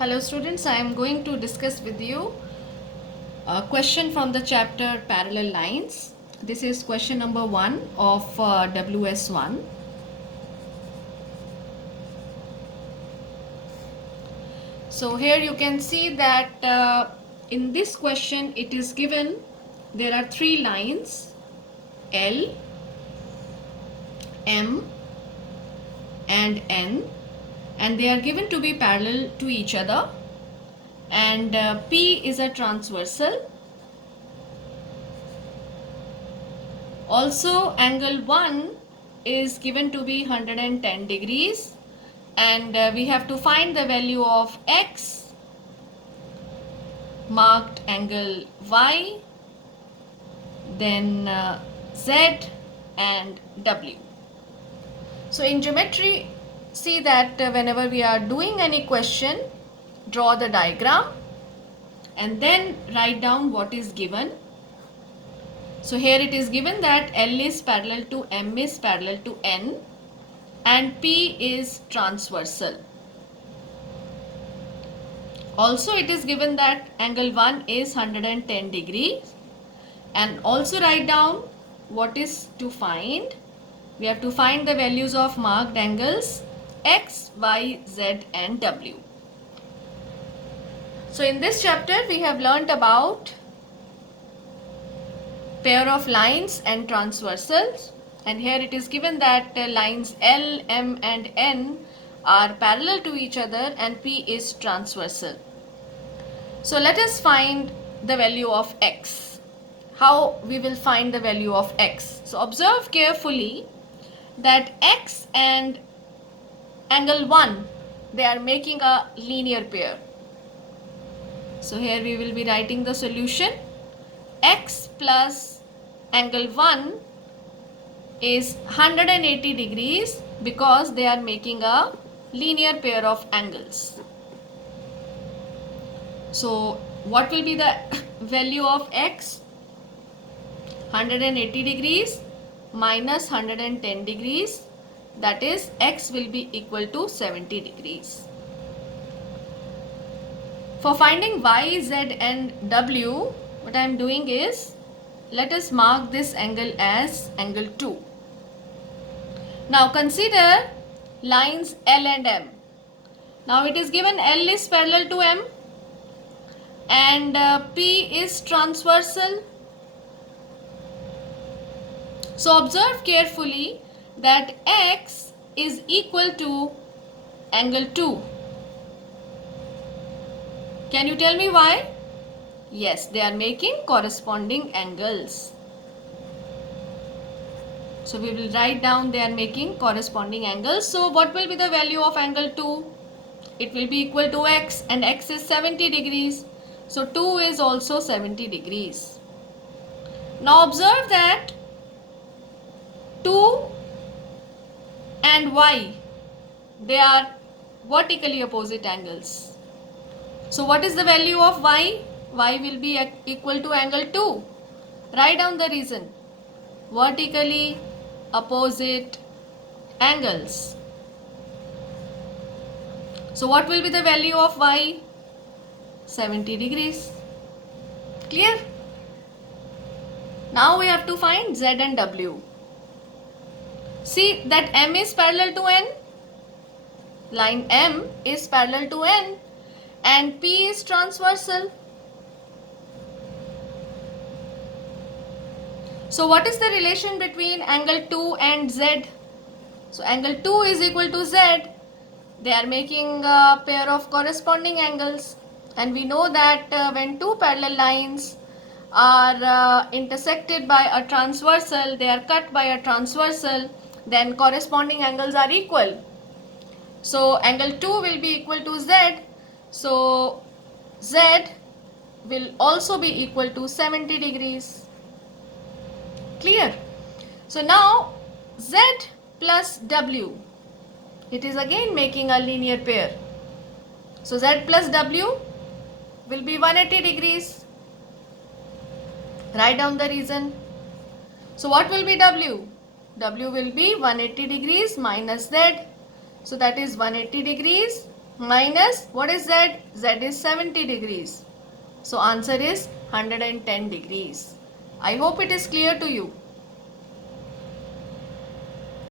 Hello students, I am going to discuss with you a question from the chapter Parallel Lines. This is question number 1 of WS1. So here you can see that in this question it is given there are 3 lines L, M and N, and they are given to be parallel to each other, and P is a transversal. Also angle 1 is given to be 110 degrees, and we have to find the value of X marked angle Y, then Z and W. So in geometry, see that whenever we are doing any question, draw the diagram and then write down what is given. So here it is given that L is parallel to M is parallel to N and P is transversal. Also it is given that angle 1 is 110 degrees, and also write down what is to find. We have to find the values of marked angles X, Y, Z and W. So in this chapter we have learnt about pair of lines and transversals, and here it is given that lines L, M and N are parallel to each other and P is transversal. So let us find the value of X. How we will find the value of X? So observe carefully that X and angle 1, they are making a linear pair. So here we will be writing the solution. X plus angle 1 is 180 degrees because they are making a linear pair of angles. So what will be the value of X? 180 degrees minus 110 degrees, that is X will be equal to 70 degrees. For finding Y, Z and W, what I am doing is, let us mark this angle as angle 2. Now consider lines L and M. Now it is given L is parallel to M and P is transversal. So observe carefully that X is equal to angle 2. Can you tell me why? Yes, they are making corresponding angles. So we will write down they are making corresponding angles. So what will be the value of angle 2? It will be equal to X, and X is 70 degrees. So 2 is also 70 degrees. Now observe that 2 and Y, they are vertically opposite angles. So what is the value of Y? Y will be equal to angle 2. Write down the reason. Vertically opposite angles. So what will be the value of Y? 70 degrees. Clear? Now we have to find Z and W. See that M is parallel to N. Line M is parallel to N and P is transversal. So what is the relation between angle 2 and Z? So angle 2 is equal to Z. They are making a pair of corresponding angles, and we know that when two parallel lines are intersected by a transversal, they are cut by a transversal, then corresponding angles are equal. So angle 2 will be equal to Z. So Z will also be equal to 70 degrees. Clear? So now Z plus W, it is again making a linear pair. So Z plus W will be 180 degrees. Write down the reason. So what will be W? W will be 180 degrees minus Z. So that is 180 degrees minus what is Z? Z is 70 degrees. So answer is 110 degrees. I hope it is clear to you.